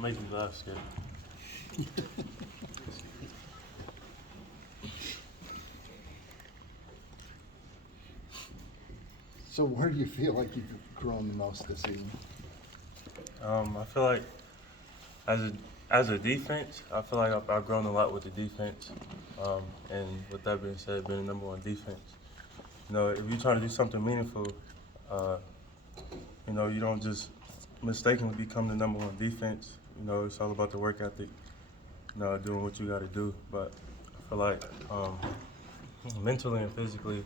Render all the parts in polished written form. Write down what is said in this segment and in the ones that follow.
Don't make me laugh, Skip. So where do you feel like you've grown the most this season? I feel like as a defense, I feel like I've grown a lot with the defense. And with that being said, being the number one defense, you know, if you're trying to do something meaningful, you know, you don't just mistakenly become the number one defense. You know, it's all about the work ethic, you know, doing what you got to do. But I feel like mentally and physically,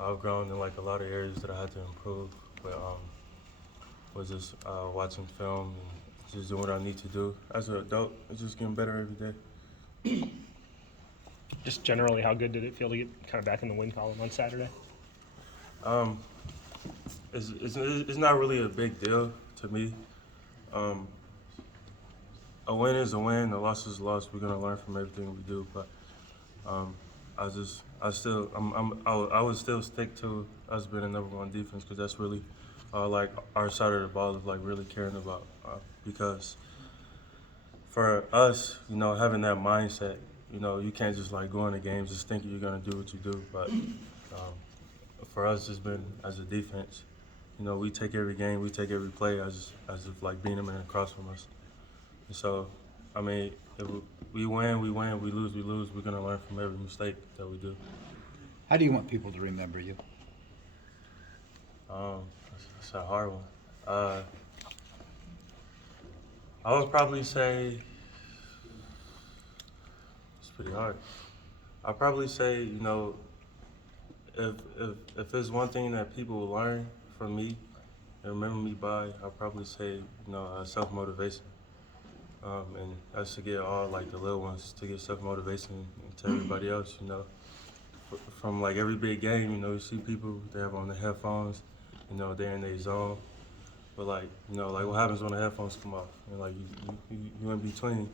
I've grown in like a lot of areas that I had to improve. But was just watching film and just doing what I need to do. As an adult, it's just getting better every day. Just generally, how good did it feel to get kind of back in the win column on Saturday? It's not really a big deal to me. A win is a win, a loss is a loss. We're gonna learn from everything we do, but I would still stick to us being the number one defense because that's really like our side of the ball is like really caring about because for us, you know, having that mindset, you know, you can't just like go into games just thinking you're gonna do what you do, but for us, it's been as a defense. You know, we take every game, we take every play as if like being a man across from us. And so, I mean, if we win, we win. We lose, we lose. We're gonna learn from every mistake that we do. How do you want people to remember you? That's a hard one. I would probably say it's pretty hard. I'd probably say, you know, if there's one thing that people will learn from me and remember me by, I'll probably say, you know, self-motivation. And that's to get all like the little ones to get self-motivation to everybody else, you know. From like every big game, you know, you see people, they have on the headphones, you know, they're in their zone. But like, you know, like what happens when the headphones come off? And like you in between,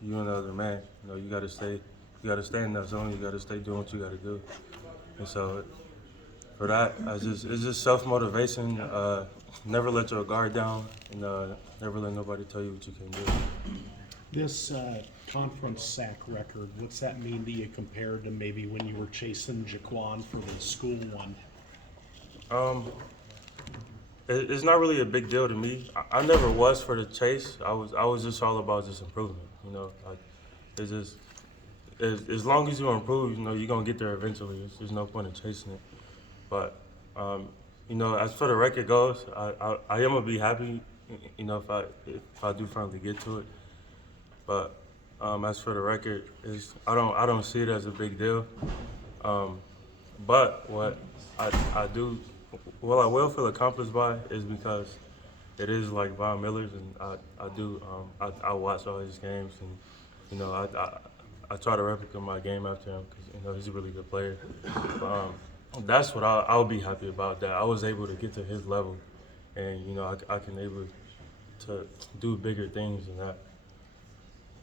you and the other man, you know, you gotta stay in that zone, you gotta stay doing what you gotta do. And so for that, it's just self-motivation. Never let your guard down, and never let nobody tell you what you can do. This conference sack record, what's that mean to you compared to maybe when you were chasing Jaquan for the school one? It's not really a big deal to me. I never was for the chase. I was just all about just improvement. You know, like it's just as long as you improve, you know, you're gonna get there eventually. There's no point in chasing it. But you know, as for the record goes, I am gonna be happy, you know, if I do finally get to it. But as for the record, I don't see it as a big deal. But what I will feel accomplished by is because it is like Von Miller's, and I watch all his games, and you know I try to replicate my game after him because you know he's a really good player. But, that's what I'll be happy about, that I was able to get to his level, and you know I can able to do bigger things than that.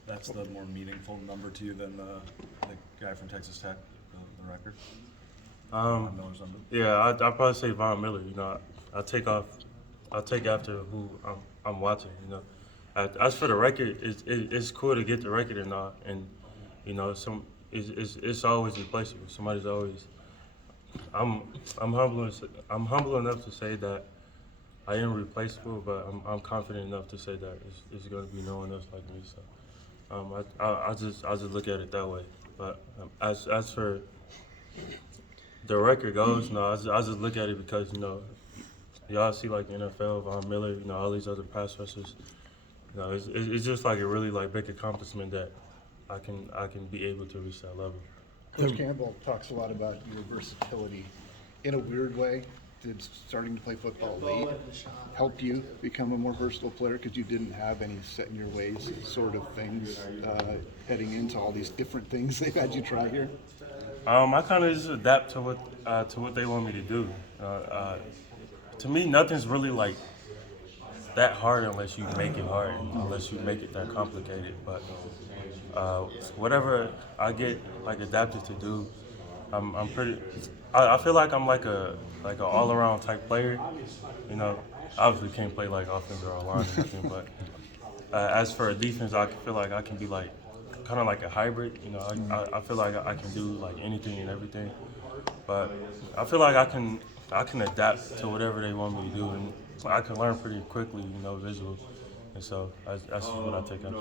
That's the more meaningful number to you than the guy from Texas Tech, the record? Miller's number? Yeah, I'd probably say Von Miller. You know, I take after who I'm watching. You know, as for the record, it's cool to get the record and all, and you know, it's always replaceable. Somebody's always. I'm humble enough to say that I am replaceable, but I'm confident enough to say that it's going to be no one else like me. So I just look at it that way. But as for the record goes, no, I just look at it because you know y'all see like the NFL, Von Miller, you know, all these other pass rushers. You know, it's just like a really like big accomplishment that I can be able to reach that level. Coach Campbell talks a lot about your versatility. In a weird way, did starting to play football late help you become a more versatile player because you didn't have any set in your ways sort of things heading into all these different things they've had you try here? I kind of just adapt to what they want me to do. To me, nothing's really like that hard unless you make it hard, unless you make it that complicated. But whatever I get like adapted to do, I'm pretty. I feel like I'm like an all around type player. You know, obviously can't play like offense or line or anything, but As for a defense, I feel like I can be like kind of like a hybrid. You know, I feel like I can do like anything and everything, but I feel like I can adapt to whatever they want me to do, and I can learn pretty quickly. You know, visual, and so that's what I take out.